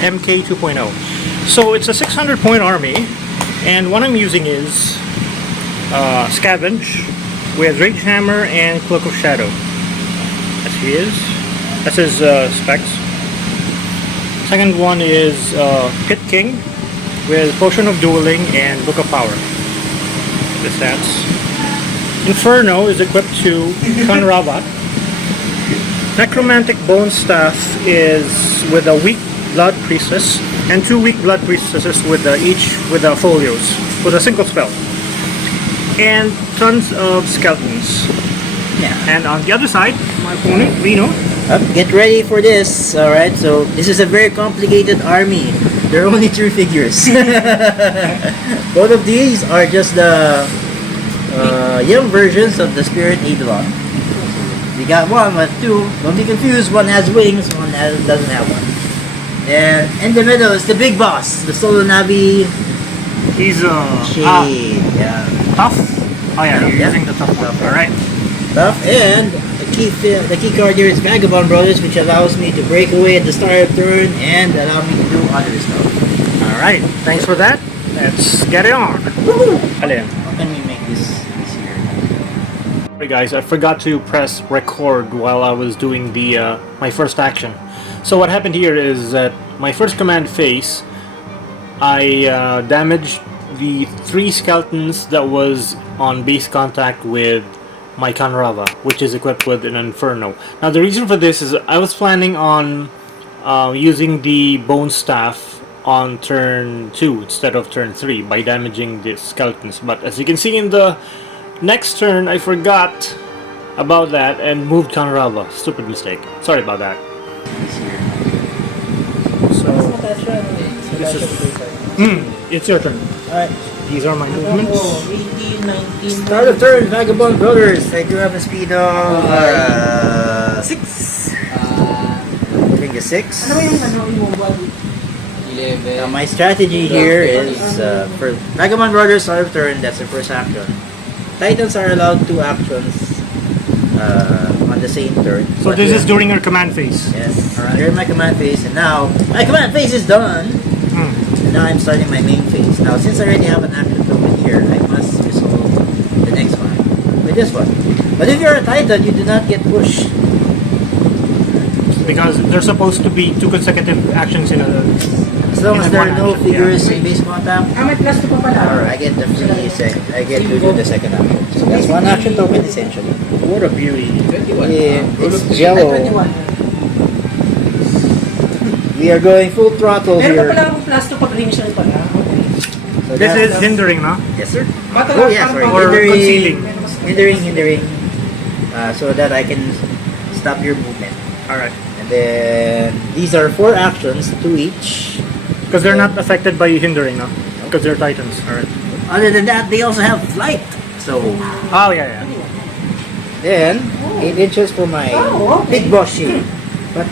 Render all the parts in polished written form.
MK 2.0. So it's a 600 point army, and what I'm using is Scavenge with Rage Hammer and Cloak of Shadow. As he is. That's his specs. Second one is Pit King with Potion of Dueling and Book of Power. The stats. Inferno is equipped to Kanrava. Necromantic Bone Staff is with a weak Blood Priestess and 2 weak Blood Priestesses with each with folios with a single spell. And tons of skeletons. Yeah. And on the other side, my opponent, Reno. Get ready for this. Alright, so this is a very complicated army. There are only 3 figures. Both of these are just the young versions of the Spirit Eidolon. We got one, but 2. Don't be confused. One has wings, one doesn't have one. And in the middle is the big boss, the Solo Navi. He's Shade. Yeah. tough. Oh yeah, you're Yeah. using the tough one. Alright. Stuff. And the key card here is Vagabond Brothers, which allows me to break away at the start of turn and allow me to do other stuff. Alright, thanks for that. Let's get it on. Alin. How can we make this easier? Sorry guys, I forgot to press record while I was doing the my first action. So what happened here is that my first command phase, I damaged the 3 skeletons that was on base contact with my Kanrava, which is equipped with an Inferno. Now the reason for this is I was planning on using the Bone Staff on turn 2 instead of turn 3 by damaging the skeletons, but as you can see in the next turn I forgot about that and moved Kanrava. Stupid mistake. Sorry about that. So this is it's your turn. Alright. These are my movements. 18, 19. Start of turn, Vagabond Brothers. I do have a speed of 6. Moving to 6. 11. Now my strategy here is for Vagabond Brothers start of turn, that's the first action. Titans are allowed 2 actions on the same turn. So But this is then- during your command phase. Yes. During my command phase, and now my command phase is done. And now I'm starting my main phase. Now since I already have an action token here, I must resolve the next one with this one. But if you're a Titan, you do not get pushed. Because there's supposed to be 2 consecutive actions in a. As long as In there are one no action, figures in base contact, Ah, may plus 2 pa pala. or I get the free I get to do the second action. So that's one action token essentially. What a beauty. 21. Yeah, it's Ay, jello. 21. We are going full throttle Meron pa here. pala akong plus 2 pag initial pala. Okay. So This is that's- hindering, no? Yes, sir. Bata Oh, lang, yeah, sorry. parang- Or concealing. Hindering. So that I can stop your movement. Alright. And then these are 4 actions, 2 each. Because they're not affected by hindering, no? Because they're titans. Alright. Other than that, they also have flight. So Oh, yeah, yeah. then 8 inches for my Oh, okay. big boss shield. But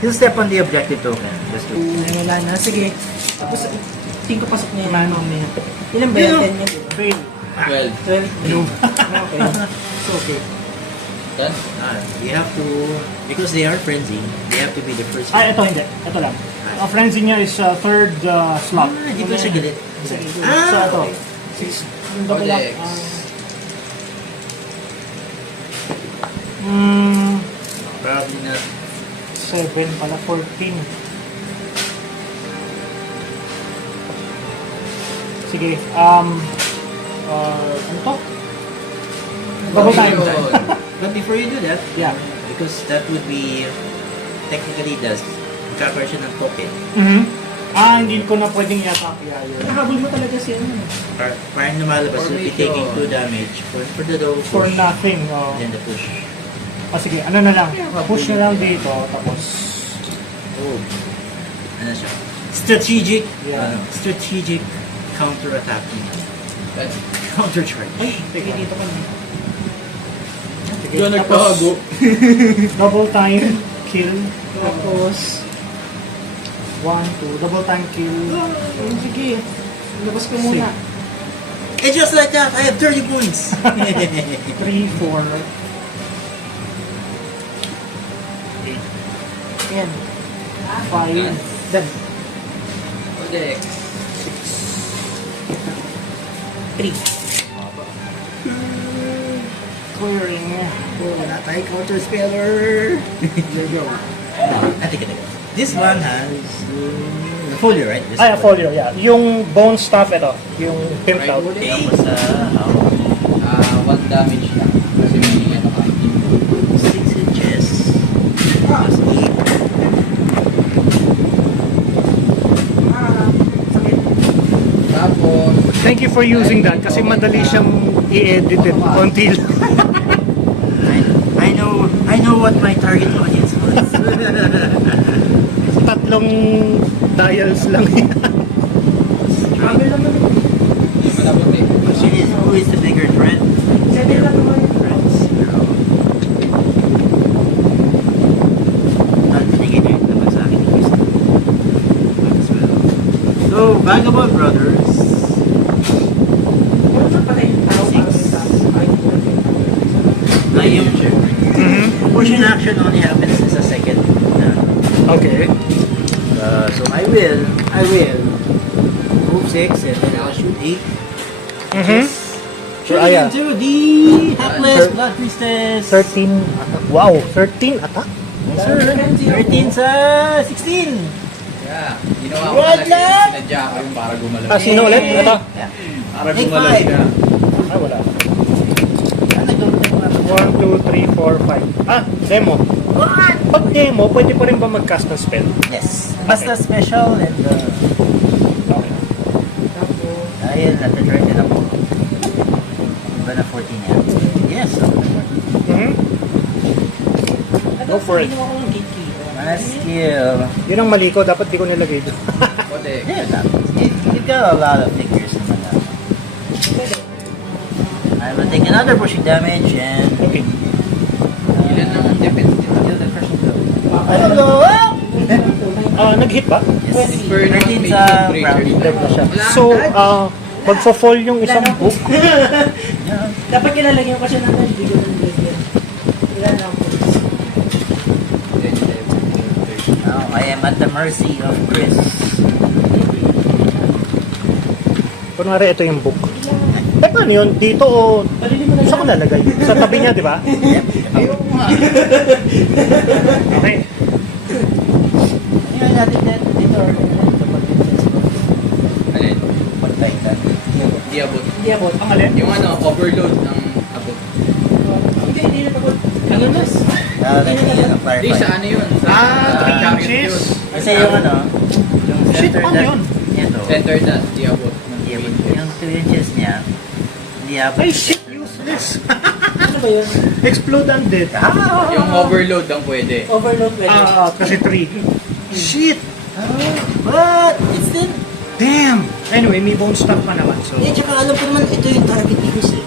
he'll step on the objective token. Just to Ay, wala na. Sige. Tapos, tingin ko pasok niya yan mamaya. Ilan ba yan? 10 yan? Fail. 12. 12? No. Okay. So, okay. Done? you have to, because they are frenzy, they have to be the first. Ah, ito hindi. Ito lang. Ang frenzy niya is 3rd slot. Di ba siya galit? So ito. okay. Double up. Codex. Probably not. 7 pala, 14. Sige, ano to? Double time. But before you do that, Yeah. because that would be technically does calculation ng token. Hindi ko na pwedeng i-attack. Yeah, you're right. Nakahabol mo talaga siya. Parang lumalabas, you'll be taking 2 damage for the double For push. nothing. Then the push. Sige, ano na lang. Push na lang dito, tapos... Oh. Ano siya? Strategic. Yeah. Strategic counter-attacking. Done. Counter-charge. Ay, sige dito ka na. Sige, Diyan tapos nagpahago. double time, kill. Tapos... 1, 2, double time kill. Sige. Labas ko muna. And just like that, I have 30 points. 3, 4, Yan. 5, Done. deck. 3. Clearing. Wala tayo counter speller. There you go. I think it. This one has folio, right? This Ay, one. folio, yeah. Yung bone stuff, ito. Yung pimped out. Tapos, 1 damage lang. Kasi may ano ka. 6 inches. Plus 8. Tapos, Thank you for using that kasi madali siyang i-edit it. Konti lang. I know what my target audience was. Tatlong dials lang yan. hindi malabot eh. Question is, who is the bigger threat? 7 lang naman. Threat 0. Binigay niya yung naman sa akin. Might as well. So, Vagabond Brothers. Ano na pala yung tao? Ay, yung Mhm. portion action only happens sa second. Okay. So I will move 6 and then I'll shoot 8. Mhm. Shoot Aya. into the Hapless Blood Priestess. 13 attack. Wow, 13 attack? Yes, sir. 13 sa 16. Yeah. Ginawa ko What talaga. lang? Sinadya ko yung para gumalaw. Ah, sino ulit? Ito? Yeah. Para Take gumalaw 5. ka. Ay, wala. Ah, nag-double na ako. 1, 2, 3, 4, 5. Ah, demo. Pag demo, pwede pa rin ba mag-cast ng spell? Yes. Basta special and Okay. dahil nata-try din ako. Iba na 14 yan. Yes. So, Mhm. Go for it. my skill. Yun ang mali ko, dapat di ko nilagay doon. Kote. Yeah, you've got a lot of figures naman na. I will take another pushing damage and Okay. Ilan ang defense nito? deal the crushing blow. I don't know. Ah, nag-hit ba? Yes. Per 13 make sa it greater. Brown. Dead na siya. Wala. So, magfo-fall yung isang book. Yeah. Dapat kinalagyan ko siya ng hindi ko ng blade. Ilan lang po. Now I am at the mercy of Chris. Kunwari, ito yung book. Eh, paano yun? Dito o... Saan ko lalagay? Sa tabi niya, di ba? Yep. Ayoko nga. Okay. Ano yung natin dito or kapag Alin? pag-titan? Di abot. Hindi abot. Ang alin? Yung ano, overload ng abot. Hindi na abot. Ano na? Nagigyan ng Di, sa firefight. ano yun? Sa Ah, 3 chariot inches. yun. Kasi yung ano, yung Shit, center paano dot, yun? ito, Center dot, di abot. hindi abot. Yung 2 inches niya, hindi abot. Ay, shit! Useless! Ano ba yun? Explode undead. Yung overload ang pwede. Overload pwede. Kasi 3. Shit! But, it's still, Damn! Anyway, may bone stuff pa naman, so... eh, tsaka alam ko naman, ito yung target ni Chris eh.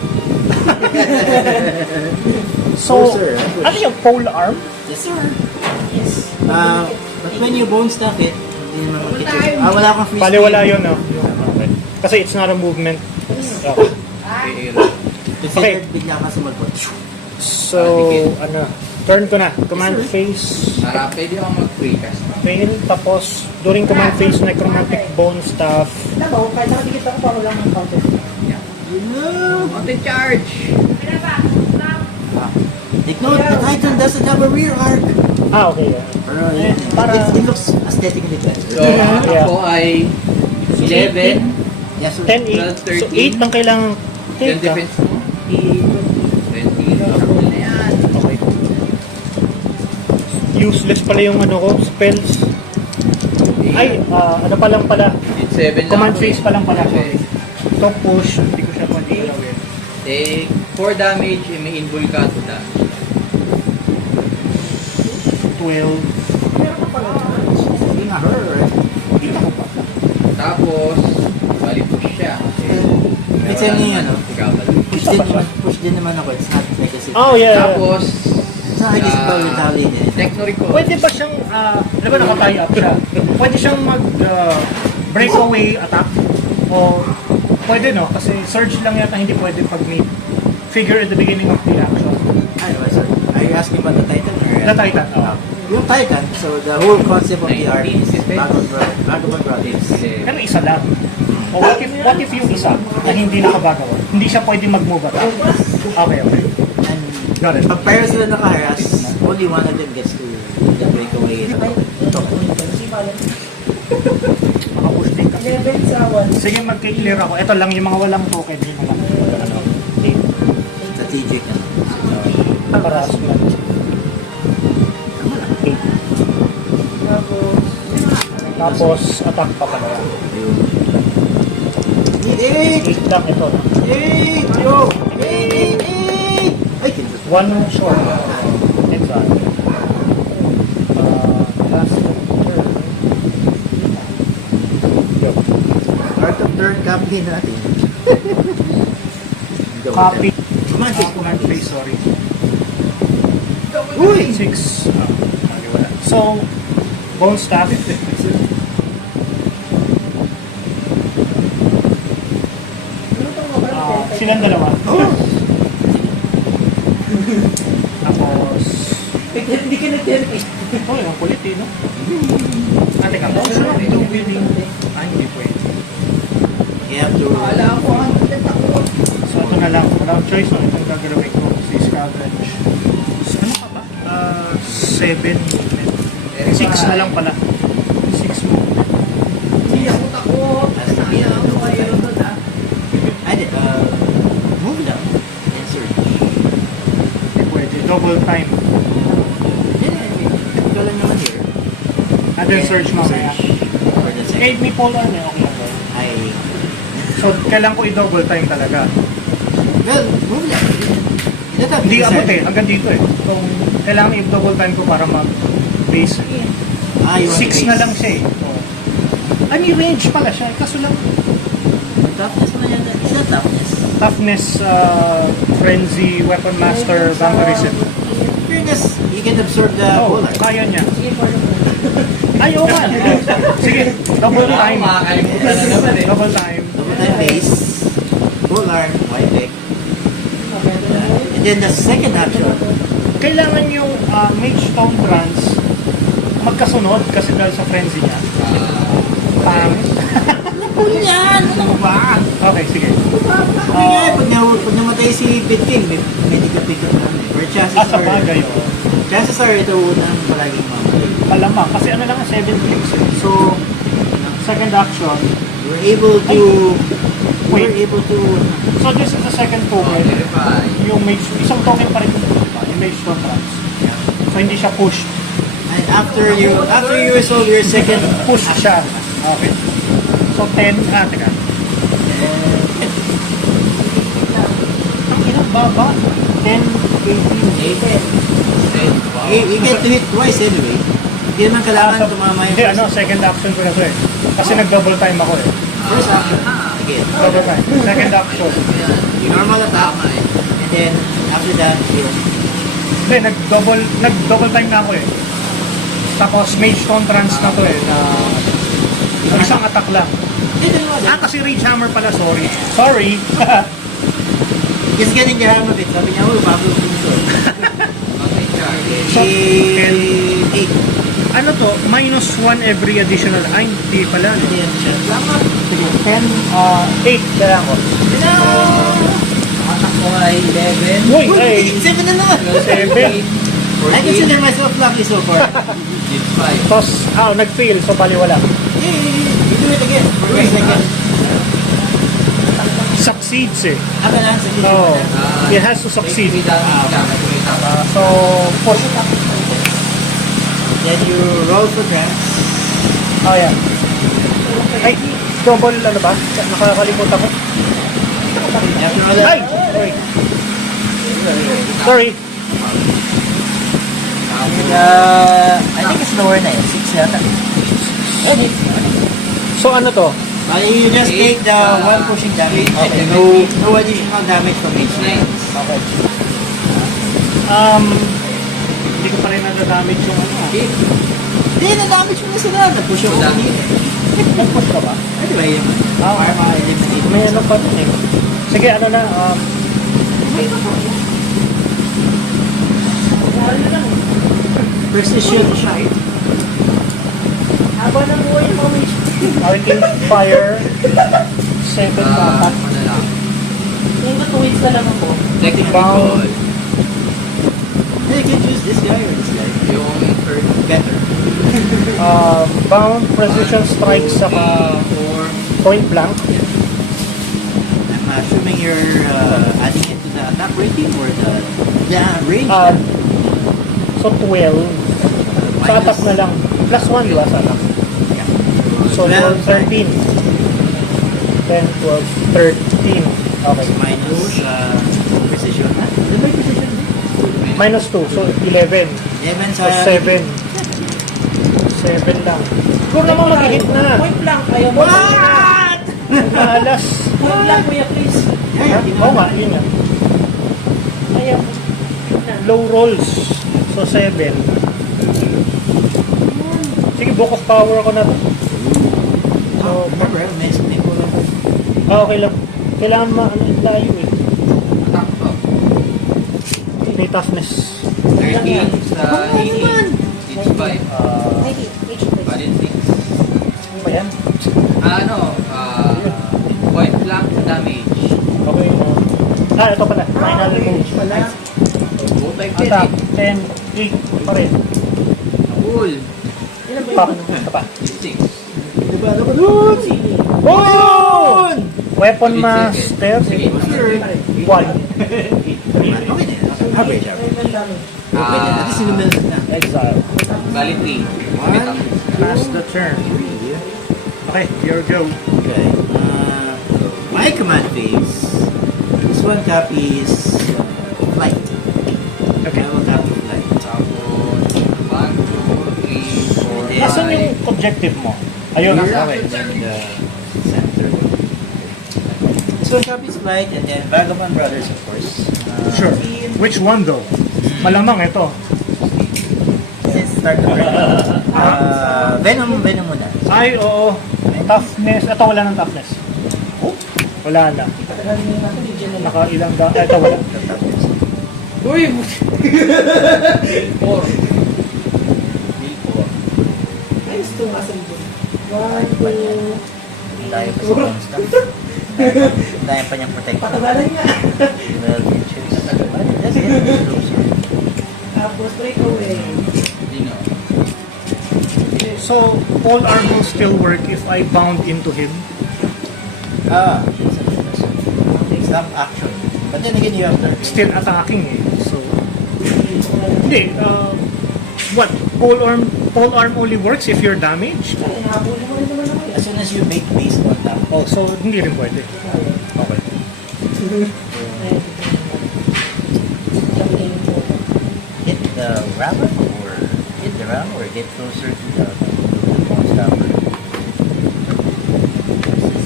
So, Oh, sir. ano yung pole arm? Yes, sir. Yes. But when you bone stuff it, hindi naman makikita. Wala akong free Baliwala spin. yun, no? Okay. Kasi it's not a movement. Okay. Okay. Considered Okay. bigla ka sumalpot. So, ano, turn ko na. Command phase, Para pwede akong mag-free cast. fail, tapos during command phase, necromantic bone stuff. Alam mo, kahit nakadikit ako, parang lang ng counter. Mountain charge! Take note, the Titan doesn't have a rear arc. Ah, okay. Yeah. Pero para- it looks aesthetically better. So, ako ay 11. Yes, sir. 10, 8. So, 8 ang kailangan Yung take. defense mo? 20. Sakto na yan. Okay. Useless pala yung ano ko, spells. Ay, ano pa lang pala. It's 7 lang. Command phase pa lang pala. Okay. To push, hindi ko siya pwede galawin. Take 4 damage, may invulca to damage. 12. Being a her. Tapos, bali push siya. It's any, ano, Tigabal. push din naman ako. It's not like a sit. Oh, yeah. Tapos, Sa akin is about retaliated. Techno Recall. Pwede ba siyang, di ba naka-tie up siya? Pwede siyang breakaway attack? O pwede no? Kasi surge lang yata hindi pwede pag may figure at the beginning of the action. Ano ba, sir? Are you asking about the Titan or? The Titan, Ah. Yung Titan, so the whole concept of the army is Vagabond Brothers. Pero isa lang. O what if yung isa na hindi nakabagawa? Hindi siya pwede mag-move at okay. And Got it. pag pair sila nakaharas, only one of them gets to break away. Makapush din kasi. 11 sa 1. Sige, mag-clear ako. Ito lang yung mga walang token. Yun na lang. Ano? Strategic. Para sulat. Tapos, attack pa pala. Eight! 8 lang ito. No? Eight! Yo! Eight! Ay, kinto. One short. Exactly. Last turn. Yo. Start of turn, copy natin. Copy. Command face, Command face, sorry. Uy! 6. Wala. So, bone staff. Silang dalawa. Tapos, Hindi ka nag-10 oh, yung kulit eh, no? Teka, do winning. Hindi pwede. You have to... Wala ako ang So, ito na lang. Wala akong choice. So, itong gagawin ko. Si Scavenge. So, ano ka ba? 7 movement. 6 na lang pala. 6 movement. Hindi ako takot. Hindi ako kayo doon ah. I did, move down and search. Hindi pwede. Double time. Ito lang naman here. And then search mamaya. For the second. Kahit may polar niya, okay lang. I... So, kailangan ko i-double time talaga. Well, move down. You don't have to Hindi abot decide. eh. Hanggang dito eh. So, kailangan i-double time ko para mag-base. Ah, you want 6 to na base. lang siya eh. So, ay, may range pala siya. Kaso lang, Toughness mo yan. Is that toughness? toughness, frenzy, weapon master, vampirism. Fairness, you can absorb the Oh, polar. kaya niya. Sige, follow mo. Ay, oo nga. Sige, double time. Makakalimutan na naman eh. Double time. Double time base. Polar, white deck. And then the second action. Kailangan yung mage stone trance magkasunod kasi dahil sa frenzy niya. Yan! Ano ba? Okay, sige. Kaya pag namatay si Bitkin, may pick up na eh. Or chances Sa bagay, oh. chances are ito unang palaging mamatay. Malamang. Kasi ano lang, 7 clicks. eh. So, second action. We're able to... Wait. We're able to... So, this is the second token. Yung mage, isang token pa rin yung mage stone trance. So, hindi siya push. And after you resolve your second Push siya. Okay. So, 10, teka. Ang ilang baba? 10, 18. You get to hit twice anyway. Hindi naman kailangan tumama yung Hindi, second action ko na to eh. Kasi nag-double time ako eh. first action. Again. Double time. Second action. Normal attack. And then, after that, you... Hindi, nag-double time na ako eh. Tapos mage stone trance na to eh. Na isang attack lang. Kasi rage hammer pala, sorry. Sorry! Just getting the hang of it. Sabi niya, oh, bago dito. So, 8. ano to? Minus 1 every additional. Ay, hindi pala. Hindi yan siya. Tama. Sige, 10, 8 kaya ako. Atak ko ay 11. Uy, Uy, ay, 7 na naman. 7. I consider myself lucky so far. 5. Tapos, nag-fail, so bali wala. You do it again. For a second. Succeeds eh. Aka lang sa dito. No, it has to succeed. So, push. Then you roll for grants. Oh, yeah. Ay, double ano ba? Nakakalimut ako. After all that, Ay! Sorry. Sorry. I think it's lower na eh. 6 yata. So, ano to? You just take the one pushing damage. Okay. No additional damage from each. Okay. Hindi ko pa rin nadadamage yung ano. Hindi, na-damage mo na sila. Nag-push ako kanina. Nag-push ka ba? Anyway, para ma-eliminate. May ano pa dun eh. Sige, ano na. Precision shot. Haba ng buhay mo, Mitch. Arcane Fire, 7 dapat. Ano lang. Tingin ko 2 weeks na lang ako. Technical. You can choose this guy or this guy. Yung first Better. Bound, Precision Strike, saka or Point Blank. I'm assuming you're adding it to the attack rating or the range. So 12. Sa attack na lang. Plus 1, di ba sa attack? Yeah. So 12, 13. 10, 12, 13. Okay. Minus precision. Ano ba yung precision? Minus 2, so 11. 11 So sa... 7. 7 lang. Kung naman mag-hit na. Point blank, ayaw mo. What? Alas. Point blank, kuya, please. Oo nga, yun nga. Ayaw. Low rolls. So 7. Sige, Book of Power ako na to. So, remember, may kulang. Okay lang. Kailangan layo eh. attack to. May toughness. 13 sa 18. It's 5. Valid 6. Ano ba yan? Ano? Point blank damage. Okay. Ito pala. Final move. Go type Attack. 10 10, 8 pa rin. Cool. Pop. Ito pa. 6. Diba? Ano ba doon? Boom! Weapon Master. Sige. 1. Okay na yun. Okay. Average, average. Okay na. At least sinumunod na. Exile. Valid 3. Pass the turn. Okay, your go. Okay. My command phase. This one copies flight. Okay. I will copy flight. Tapos 1, 2, 3, 4. Nasaan yung objective mo? Ayun. Here, Okay. in the center. This one copies flight and then Vagabond Brothers, of course. Sure. Which one though? Malamang ito. Let's start the turn. Venom muna. Ay, oo. Toughness. Ito wala ng toughness. Oh, Wala na. Nakailang da... Ito wala. the toughness. Uy! 4. Ayos to, asan doon. 1, 2, Ang tayo pa sa monster. Ang tayo pa niyang protect. patagalan nga. Well, features. Let's get closer. Tapos straight away. Dino. So, pole arm will still work if I bound into him. Stop action. But then again, you have to... Still attacking eh. So, hindi. What? Pole arm only works if you're damaged? Hinahabulin mo rin naman ako. As soon as you make base on that. Oh, so hindi rin pwede. Okay. Hit the rammer or get closer to the stopper.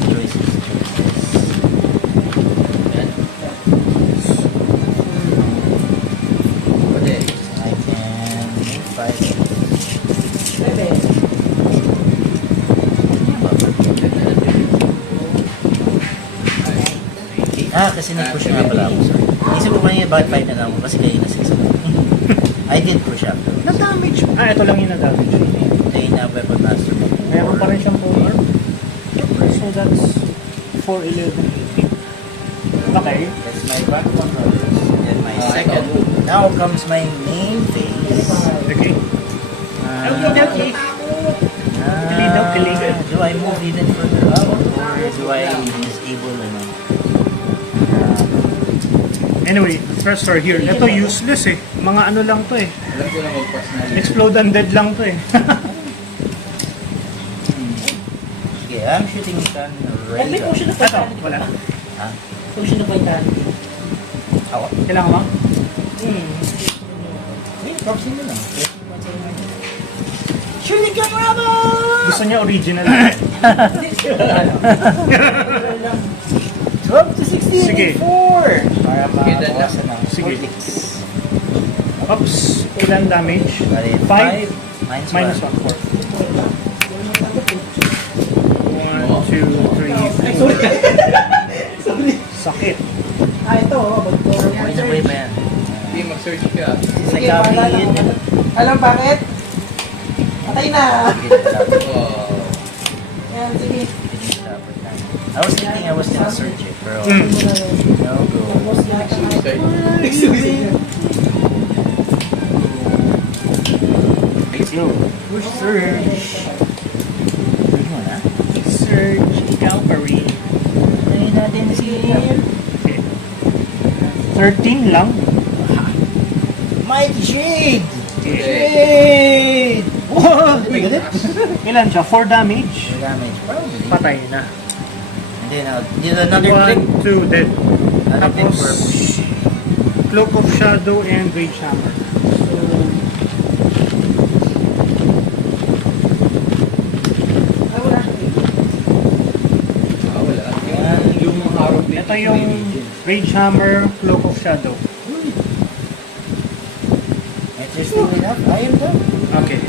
Choices. Pwede. I can make 5. Kasi nag-push nga pala ako, sorry. Isip ko kanina bakit 5 na lang ako kasi kayo na 6 ako. I did push up though. Na-damage. Ito lang yung na-damage. Tayo na weapon master mo. Meron pa rin siyang pole arm. So that's 4, 11, 18. Okay. That's my back one brothers. And my second. ito. Now comes my main phase. Okay. Do I move even further up or do I disable Anyway, first are here. Ito useless eh. Mga ano lang to eh. Alam ko lang mag-personal. Explode undead lang to eh. Okay, I'm shooting gun At may right potion of Ito, vitality. wala. Ha? Potion of vitality. Ako? Kailangan ba? Wait, proxy mo lang. Shooting gun rubber! Gusto niya original. 12 to 16 Sige. 4! Para mabawasan ng Sige. 46. Oops. Ilan damage? 5 5 minus minus 1. 1, 4. 1, 2, 3, 4. Sorry. Sakit. Ito, Buhay na buhay pa yan. Hindi, mag-search ka. It's like copy in Alam bakit? Patay na. Oh. Yan, sige. I was thinking I was gonna search it, pero Mm. no go. Tapos lahat ng Suicide. Let's go. Push search. Search mo na. Search Calvary. Ano natin si 13 lang. Mighty Shade! Okay. Shade! What? May galit? Ilan siya? 4 damage. May damage. Probably. Patay na. And then, another click. 1, 2, dead. Another click Tapos, for a push. Cloak of Shadow and Rage Hammer. Ay, wala siya. Ah, wala. Yung lumang araw din. Ito yung Rage Hammer, Cloak of Shadow. Interesting enough, I am done. Okay.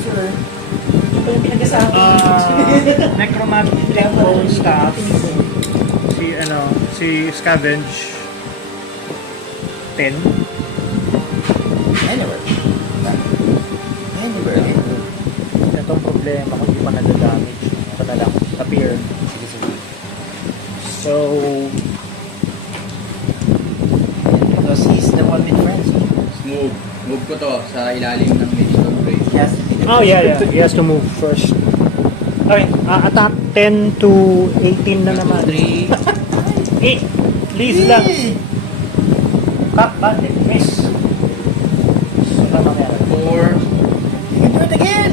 Sir. Ito pa yung pinag-asahan ko. Necromantic Bone Staff. Si Scavenge. 10. Anywhere. Anywhere. Itong problema kung di pa nadadamage. Ito na lang. Appear. Sige, sige. So, Because he's the one with friends. Move. Move ko to sa ilalim ng Midstone Bridge. Yes. oh yeah. He has to move first. Okay, attack 10 to 18 na naman. 3. Please lang. Tap, bandit, miss. So, tama kaya. 4. You can do it again!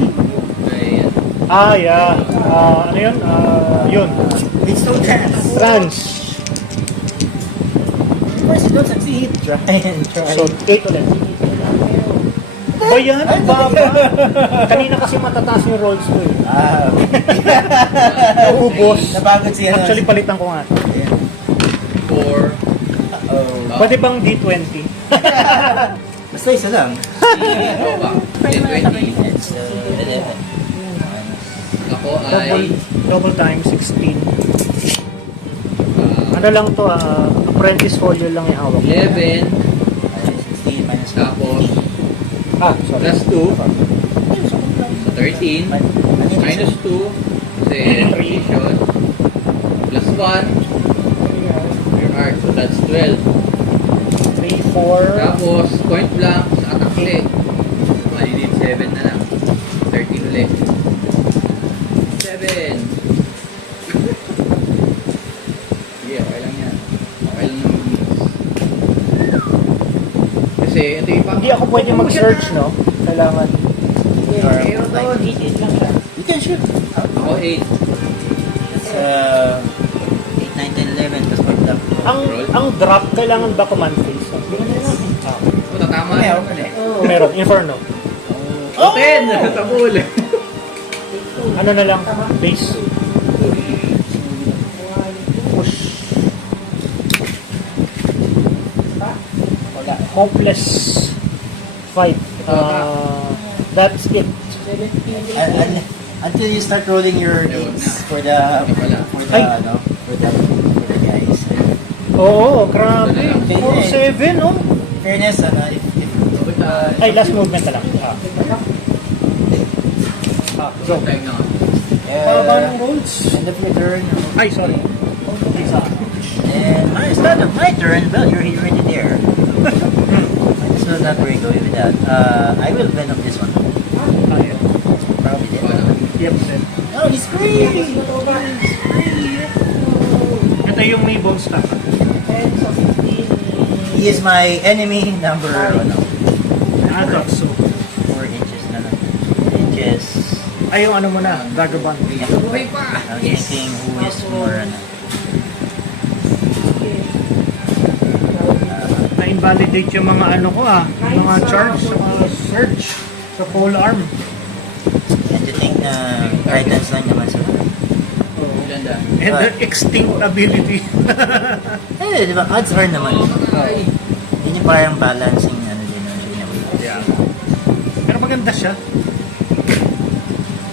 Ayan. Yeah. Ano yun? Yun. It's so tense. Trans. Of course, you don't succeed. Try and try. So, 8 ulit. Ba yan? Baba. Kanina kasi matataas yung rolls ko eh. Naubos. Napagod siya. Actually, palitan ko nga. 4. Oh. Pwede bang D20? Basta isa lang. Ito ba? 10-20. It's 11. Ako ay Double time, 16. ah, Ano lang to, apprentice folio lang yung hawak. 11. 16 minus Tapos Sorry. plus 2. So 13. Minus 2. Kasi creation. Plus 1. Your art. So that's 12. 3, 4. Tapos point blank sa attack ulit. Malilin 7 na lang. 13 ulit. 7. Sige, okay lang yan. Okay lang naman mix. Kasi ito yung pang... Hindi ako pwede mag-search, no? Kailangan. Meron doon. 18 lang siya. You can shoot. Ako 8. It's 8, 9, 10, 11. Tapos pag lang. Ang drop, kailangan ba command phase? O, tatama. Meron, Inferno. Oh! 10! Tabul! Ano na lang? Base. Push. Wala. Hopeless fight. That's it. Until you start rolling your digs for the Ay. for the guys. Oo, grabe. 4-7, no? Fairness, if Ay, last movement na lang. Go. Time na. Baba ng rolls. end of your turn. Ay, sorry. And it's not my turn. Well, you're already there. I just will not worry going with that. I will venom this one. Ayun. Probably dead. Yep. Oh, he's free! Ito yung may bone stack. 10, so 15. He is my enemy number I thought so. 4 inches na lang. Inches. Ay, yung ano mo na, Vagabond. Buhay pa! I was thinking who is more Na-invalidate yung mga ano ko mga charge, mga search sa pole arm. and to think na Titans lang naman sila. Ilan daan? And the extinct ability. Eh, di ba? Odds are naman. Yun yung parang balancing ano din. Yeah. Pero maganda siya.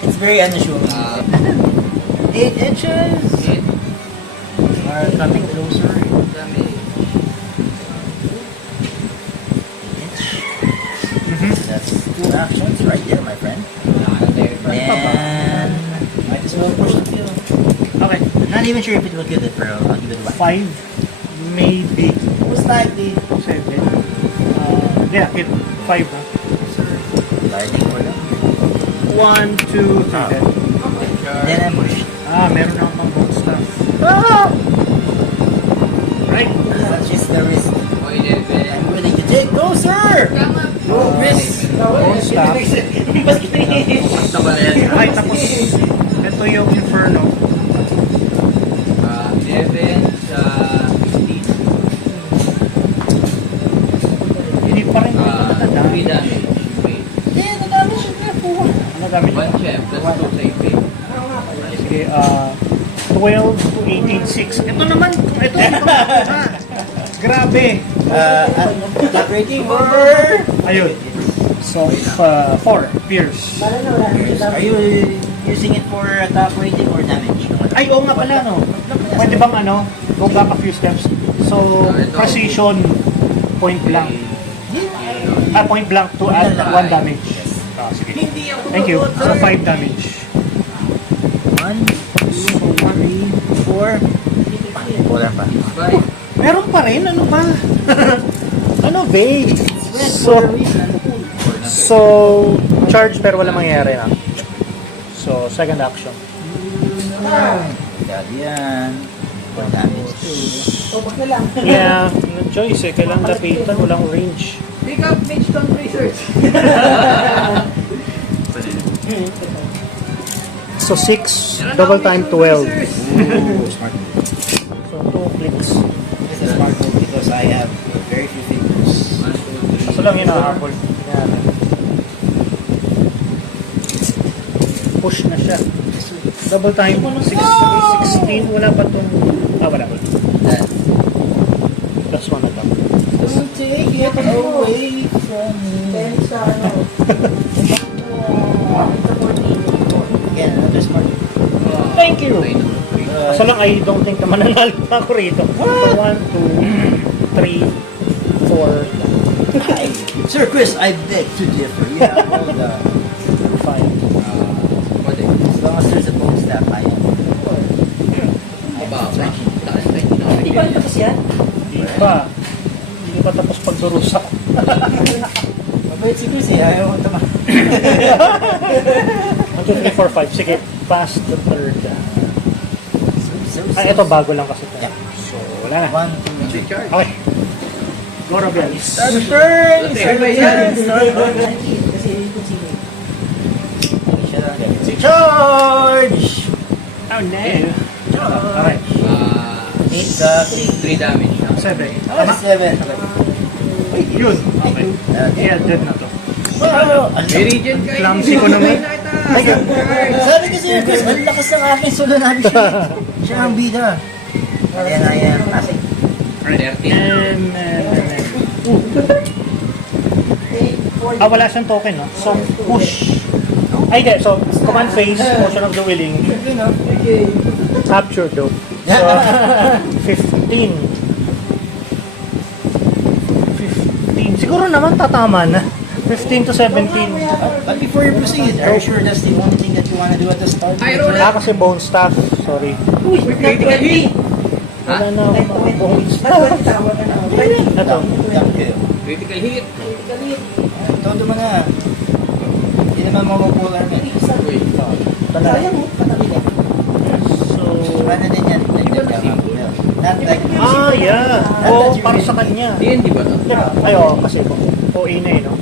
It's very unassuming. 8 inches! 8. Are coming closer. Dami. Inch. So that's 2 actions right there, my friend. And might as well push the kill. Okay, not even sure if it will kill it, bro. I'll give it 1. 5, maybe Most likely. 7. Yeah, hit 5. Lighting for them. 1, 2, 3. Then ambush. Meron akong mga bone stuff. Right? That's just the risk O 11. I'm willing to take. Go, sir! Go, risk! Bone stuff. Punta ba na yan? Ay, tapos ito yung Inferno. 11 sa 16. Hindi pa rin ito matanda. 3 damage. Wait. Yeah, nadami siya na po. Ano gamit? 1 chef plus 2 save pay. Sige, 12 to 18, 6. Ito naman, ito. Grabe. Top rating over! Ayun. So, 4, Pierce. Are you using it for top rating or damage? Ay, oo nga pala, no? Pwede bang ano, go back a few steps. So, precision, point blank. Point blank to add 1 damage. Sige. Thank you. So, 5 damage. 1, 2, 3, 4. Wala pa. Bye. Meron pa rin, ano ba? Ano, vague? So, charge pero wala mangyayari na. So, second action. Dali yan. 1 damage too. Yeah, no choice eh. Kailangan lapitan, walang range. Pick up Mage Stone Research. So, 6, double time 12. Smart move. So, 2 clicks. This is smart move because I have very few fingers. Kaso lang yun nakahabol. Yan. Push na siya. Double time. 16. Wala pa itong... wala. Plus 1 na lang. Don't take it away from me. Again, another smart move. Thank you! Kaso lang, I don't think na mananalo pa ako rito. So, 1, 2, 3, 4, Hi. Sir Chris, I beg to differ. You have all the... 5. Pwede. As long as there's a bone staff, I am. Aba, taas na yun. Hindi pa rin tapos yan? Hindi pa. Hindi pa tapos pagdurusa. Mabait si Chris eh, ayaw ko tama. 1, 2, 3, 4, 5. Sige, past the third. Ay, ito bago lang kasi ito. Yeah. So, wala na. 1, 2, 3. Charge. Okay. Go, Robialis. Start turn! Start turn! Kasi kung sino. Si Charge! Oh, no. Okay. 8 sa 3 damage. 7. Ah, 7. Yun. Okay. Yeah, dead na to. May regen kayo. Clumsy ko naman. Sabi kasi yun, Chris, ang lakas ng aking solo namin siya. Siya ang bida. Ayan, ayan. Passing. 13. Wala siyang token, no? So, push. Ay, hindi. So, command phase, motion of the willing. Capture, though. So, 15. 15. Siguro naman tatama na. 15 to 17. But before you proceed, are you sure that's the only thing that you want to do at the start? Ay, roll Wala kasi bone staff. Sorry. Uy, Critical hit. Wala na ako mga bone staff. Ito. Dump kill. Critical hit. Todo mo na. Hindi naman mamupular na. Wait. Sayang mo, katabi niya. So, Paano din yan? Not like... yeah. Oo, para sa kanya. D&D ba to? Diba? Ay, oo, kasi OA na eh, no?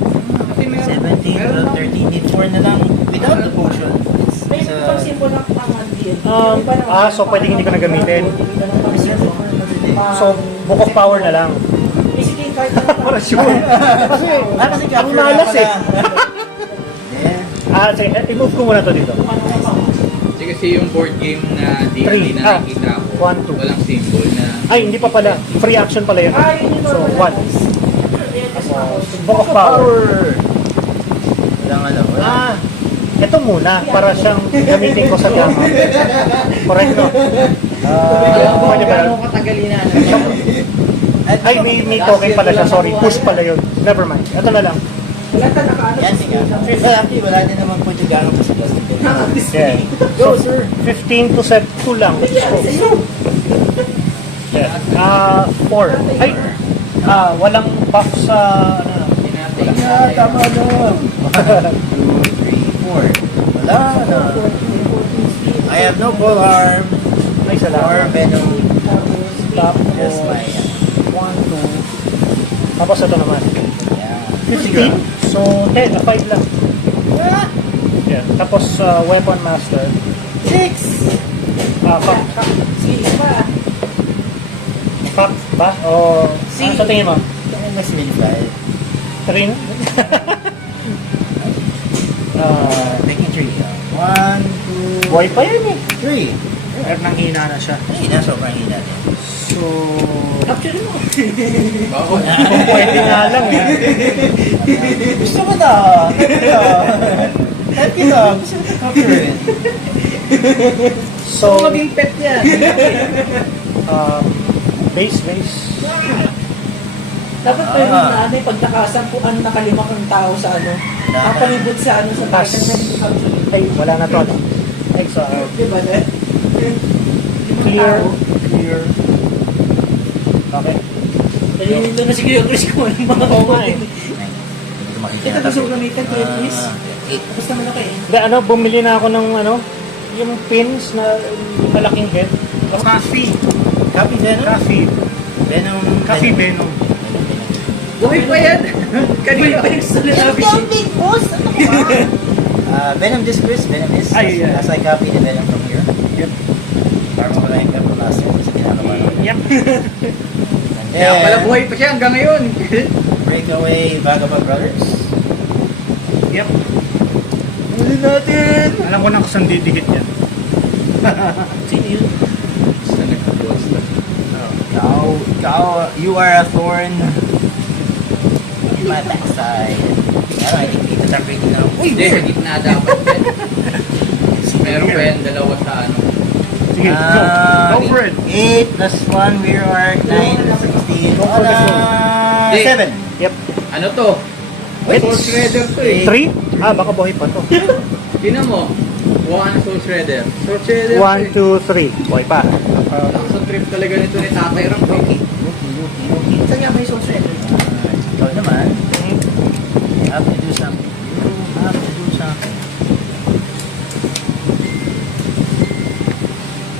Kasi 17 to 13 need 4 na lang without the potion. May It's, pang simple ng pangan din. So pwedeng hindi ko na gamitin. So, book of power na lang. Basically, kahit Para sure. kasi Ang malas eh. Yeah. Sige, i-move ko muna to dito. Kasi kasi yung board game na D&D Three. na nakikita ko, 1, 2. walang symbol na... Ay, hindi pa pala. Free action pala yun. So, 1. Book of power. Walang alam. Ito muna, para siyang gamitin ko sa gamma. Correct, no? Pwede ba yun? katagalina. Ay, may token pala siya. Sorry, push pala yun. Never mind. Ito na lang. Wala ka nakaano. Yan, sige. Well, actually, wala din naman po yung gano'ng kasigas. Yeah. Go, sir. 15 to set 2 lang. So, yeah. 4. Ay, walang buff sa, ano, Tama na. 1, 2, 3, 4. Wala na. I have no pole arm. ay, Or salamat. Venom. Tapos, Just my... 1, 2. Tapos ito naman. Yeah. 15. So, 10, 5 lang. Yeah. Tapos, weapon master. 6. Fuck ba? O, ano sa tingin mo? Mas minify. 3 na? Taking 3. 1, 2, Buhay pa yan eh. 3. Pero nang hina na siya. Hina, sobrang hina din. So, Capture mo. Bawal. kung pwede nga lang eh. Gusto mo na? Type kita. Gusto mo na capture. So, Maging pet yan. base. Dapat pa yung ano, pagtakasan kung ano nakalima kang tao sa ano. Kapalibot sa ano sa Tas. Titan. Pwede ko capture. Ay, wala na to. Ano? XR. Diba na? Clear. Okay. Nalilito na si Kuya Chris kung ano yung mga Oo nga eh. Ito gusto ko gamitin, Kuya Chris. 8. Tapos naman ako eh. Hindi, ano, bumili na ako ng ano, yung pins na malaking head. Coffee. Copy Venom? Coffee. Venom. Coffee Venom. Gawin pa yan! Kanina pa yung sulit na big boss! Ano ba? Venom Discris, Venom is. Ay, yeah. As I copy the Venom from here. Yep. Para mawala yung Venom last year kasi ginagawa naman. Yep. And Kaya pala then, buhay pa siya hanggang ngayon. Breakaway Vagabond Brothers. Yep. Huli natin! Alam ko na kung saan didikit yan. Sino yun? Sa nagkabuwas na. You are a thorn in my backside. I think dito sa pretty na. Uy, Hindi, sa weird! gitna dapat yan. Meron pa yan dalawa sa ano. Sige, go for it. 8 plus 1, rear arc, 9, 16. Go for the full. Hey. 7. Yep. Ano to? Soul Shredder to eh. 3? Baka buhay pa to. Tingnan mo. Buha na Soul Shredder. Soul Shredder 1, 2, 3. Buhay pa. Lakas ang trip talaga nito ni Tatay Ram. Saan nga ba yung soul shredder? Ikaw naman. You have to do something. You have to do something.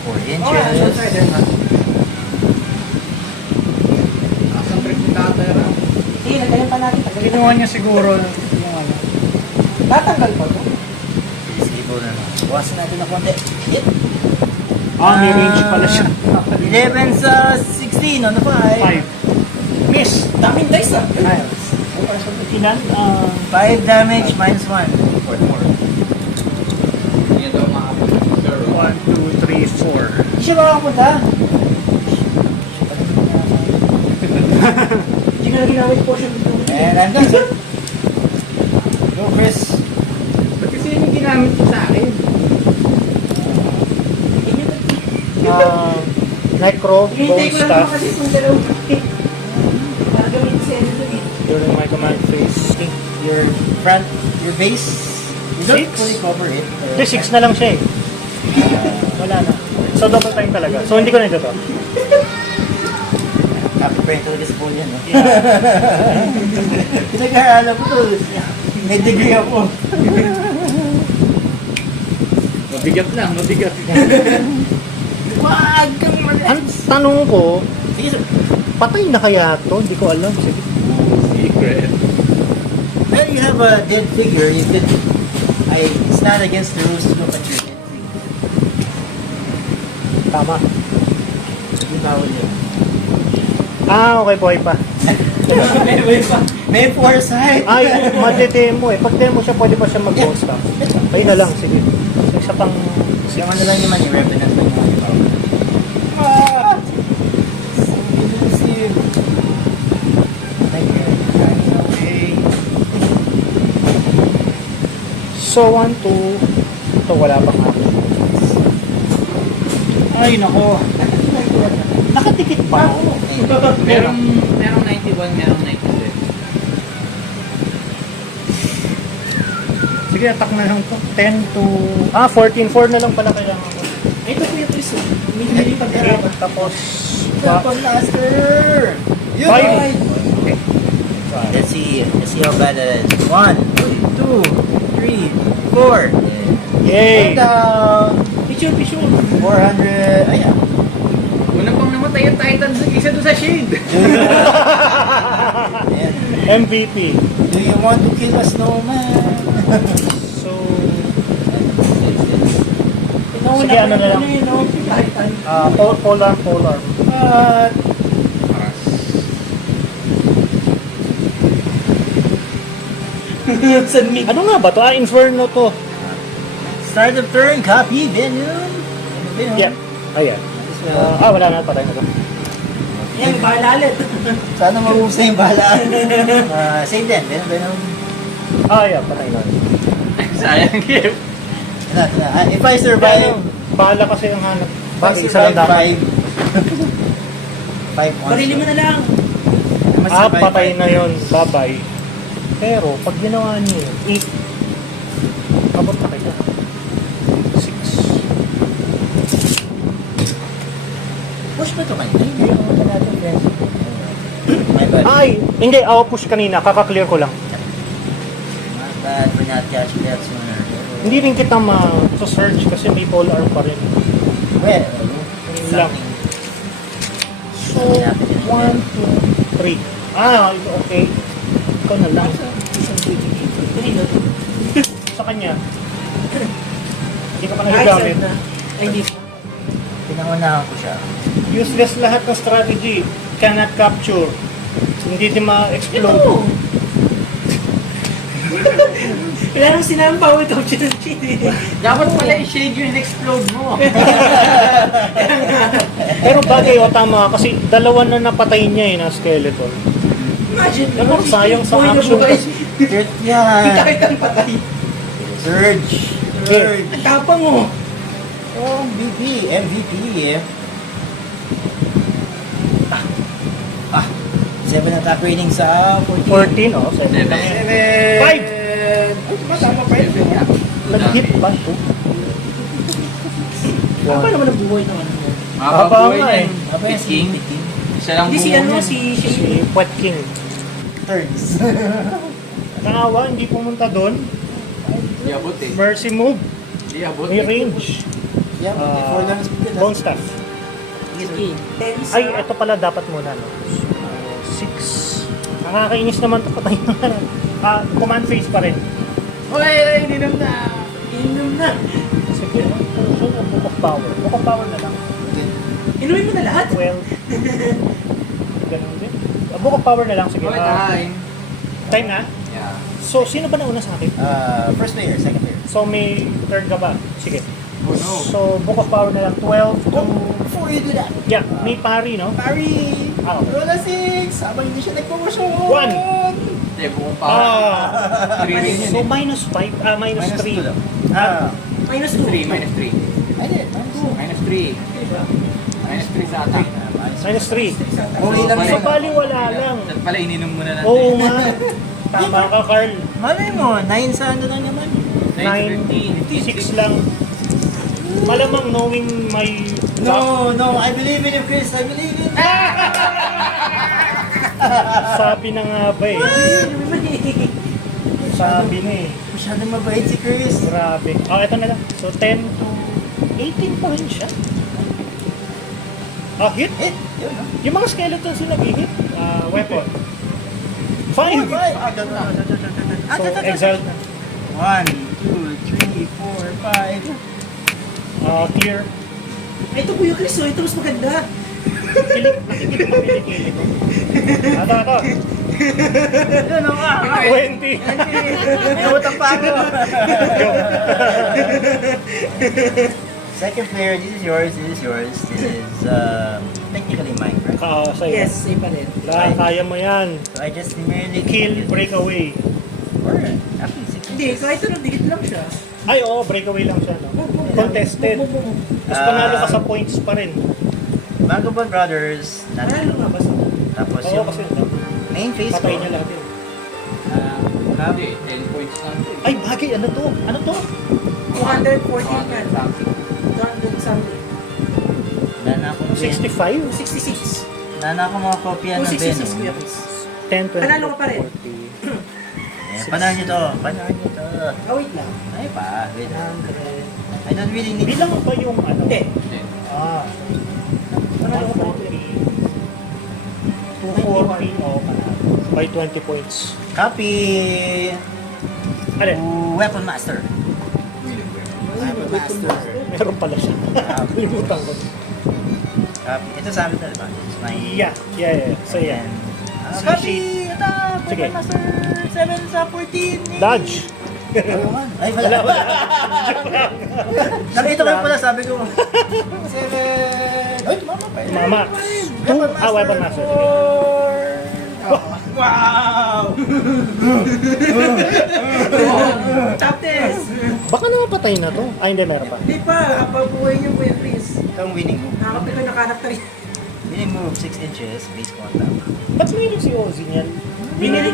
4 inches. Soul shredder nga. Lakas ang trip ni Tatay Ram. Sige, nagdayan pa natin. Kinuha niya siguro yung ano. Tatanggal pa to. Disable na. Buwasan natin ng konti. Hit. May range pala siya. 11 sa 16 on the 5. 5. Miss. Daming dice ah. Nice. Ilan? 5 damage minus 1. Hindi daw makapag. Sir, 1, 2, 3, 4. Hindi siya makakapunta. Hindi ko na ginamit portion dito. And I'm done, sir. Go, Chris. ba't kasi yun yung ginamit ko sa akin? Necro, Hintay bone ko lang staff. naman kasi kung dalawa. Para gawin si ano dun eh. During my command phase. Your front, your base. You don't 6? fully cover it. Hindi, 6 na lang siya eh. Wala na. So, double time talaga. So, hindi ko na ito to. Happy prayer talaga sa phone yan, no? Pinag-aaralan ko to. May degree ako. Mabigat lang, mabigat. Wag kang Ang tanong ko, Sige, sir. patay na kaya to? Hindi ko alam. Sige. Secret. When you have a dead figure, you could... it's not against the rules to look at your dead figure. Tama. Hindi bawal yun. Okay, buhay pa. May foresight! Ay, madedemo eh. Pag demo siya, pwede pa siya mag-bone staff. Ayun na lang, sige. Isa pang... Yung ano lang naman yung revenant ng mga ibaw. Elusive. Okay. So, 1, 2... Ito, wala pang ako. Ay, nako. Nakatikit pa ako. Merong 91, merong 97. Sige, attack na lang to. 10 to... 14. 4 na lang pala kailangan ko. Ito Kuya Chris, oh. Hindi pag-arapan. Tapos... Master! Yun! Five. Let's see how bad that is. 1, 2, 3, 4. Yay! Down! Picture. 400. Ayan. Unang pang namatay yung Titans, isa doon sa shield. Ayan. MVP. Do you want to kill a snowman? So... Inauna Sige, ano na lang. yun, no? Titan. Polar. But... San Mig. Ano nga ba to? Inferno to. Start of turn, copy, Venom. Venom. Yeah. Ayan. Wala na. Patay na to. Yan, bahalalit. Sana mahusay yung bala. Same din, Venom. Yeah. Patay na. Sayang game. If I survive, Bahala kasi yung hanap. if I Bakit isa lang survive dapat? 5 months. Barili mo na lang. Patay na yun. Bye-bye. Pero, pag ginawa niyo yun, 8. Abot na kayo. 6. Push ba ito kanina? Hindi ako natin, friends. My bad. Ay! Hindi, push kanina. Kaka-clear ko lang. My bad for not catching that sooner. Hindi rin kita ma-search kasi may pole arm pa rin. Well, Yun lang. So, 1, 2, 3. Okay. Ikaw na lang. Sa kanya. Hindi ka pa nagagamit. Ay, hindi pa. pinangunahan ko siya. Useless lahat ng strategy. Cannot capture. Hindi din ma-explode. Ito! Wala nang sinampaw ito, Dapat pala i-shade yung explode mo. Pero bagay tama kasi dalawa na napatay niya na skeleton. Imagine, Ano, sayang sa buhay na action buhay. kasi. Dirt yan! Kahit ang patay. Surge! Surge! Ang tapang mo. Oh, MVP eh. 7 attack rating sa 14. 14, 7 lang yan. 5! Masama pa yun. Nag-hit ba ito? Apa naman ang buhay ng ano mo? Haba nga eh. Apa yan? King. Isa lang Hindi si buo ano, niyan. si Si Shane. Puet King. Turns. Nakawa, hindi pumunta doon. Di abot eh. Mercy move. Di abot May eh. range. Yeah, before lang speed. Bone staff. Tense. Ay, ito pala dapat muna, no? 6. Nakakainis naman ito, patay na lang. Command phase pa rin. Uy, ininom na. Inom na. Sige, puso o book of power? Book of power na lang. Inumin mo na lahat. 12. Ganun din. Book of power na lang, sige. Uy, time. Time na? Yeah. So, sino ba nauna sa akin? First player, second player. So, may turn ka ba? Sige. Oh no. So, book of power na lang. 12 to... Before you do that, Yeah, may pari, no? Parry! Okay. Roll a 6! Habang hindi siya nagpumosyon! 1. Hindi, buong pa. Ah! 3 rin yun So, eh. minus 5, minus 3. 2 lang. Minus 2. 3, minus 3. I did, Minus 3. Minus 3 sa attack. Minus 3. Okay lang So, yun. bali wala lang. Dapat pala ininom mo na natin. Oo nga. Tama ka, Carl. Malay mo, 9 sa ano lang naman. 9, 6 lang. Malamang knowing my... No, I believe in you, Chris. I believe in you. Sabi na nga ba eh. Sabi na eh. Masyadong mabait si Chris. Grabe. Ito na lang. So, 10 to 18 pa rin siya. Hit. Hit! Yun, no? Yung mga skeletons yung nag-hit. Weapon. 5. So, exile na. 1, 2, 3, 4, 5. Clear. Ito Kuya Chris, oh, ito mas maganda. Kilik. Nakikita mo kilikili ko. Ito. Yun, ang 20. May utang pa ako. Second player, this is yours. This is technically mine, right? Sa'yo. Yes, same pa rin. Kaya mo yan. So I just merely Kill, breakaway. Or actually, Hindi, kahit ano, dikit lang siya. Ay, oo, breakaway lang siya. No? Contested. Tapos panalo ka sa points pa rin. Vagabond Brothers, Ano nga ba sa? tapos Oo, yung kasi main phase patay ko, niya lahat yun. Hindi, 10 points na ito. Ay, bagay. Ano to? Ano to? 214 yan. 200 something. 200 something. Nana ako ng 65? 266. Nana ako mga kopya ng 266 kuya Venom. Chris. 10, 20, Panalo ka pa rin. 40. Panahan nyo to. Panahan nyo to. Ah, wait lang. Ay pa. Wait. 100. I don't really need... Bilang ba yung ano? Hindi. Hindi. Ah, Panalo ka pa rin. 240 oh, by 20 points. Copy! Ano? Weapon Master. Weapon Master. Meron pala siya. Kalimutan ko. Copy. Ito sa amin na, diba? It's my... Yeah. So yeah. Copy! Ito! Sige. Weapon Master! 7 sa 14! Dodge! Ay, wala. Nakita ko yung pala, sabi ko. 7! Ay, mama pa. Mama. Weapon Master. Sige. Wow! Top test! Baka naman patay na to. Ay, hindi, meron pa. Hindi pa. Pabuhay niyo kuya Chris. Itong winning move. Nakakapit na nakarakter. Winning move, 6 inches, base contact. Ba't mayroon si Ozzy niyan? Binili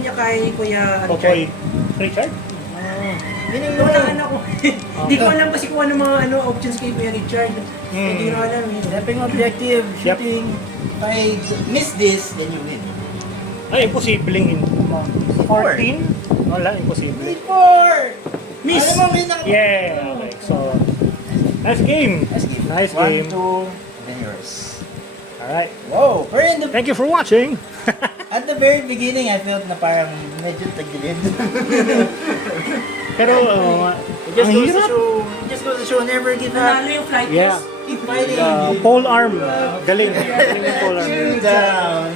niya kay Kuya Totoy. Richard? Winning Yung move! wala anak ko. Hindi ko alam kasi kung ano mga options kay Kuya Richard. Hindi ko alam eh. Stepping objective, shooting. If I miss this, then you win. Ay, imposibleng hindi. 14? Wala, imposible. 4! Miss! Ano mo, win ako? Yeah! Okay, so... Nice game! Nice game. Nice 1, game. 2, then yours. Alright. Whoa! We're in the... Thank you for watching! At the very beginning, I felt na parang medyo tagilid. Pero, It just ang goes to hirap. show, it just goes to show, never give Nanalo up. yung flight Yeah. test. Keep fighting. Pole arm. Galing. Galing yung pole arm. You down.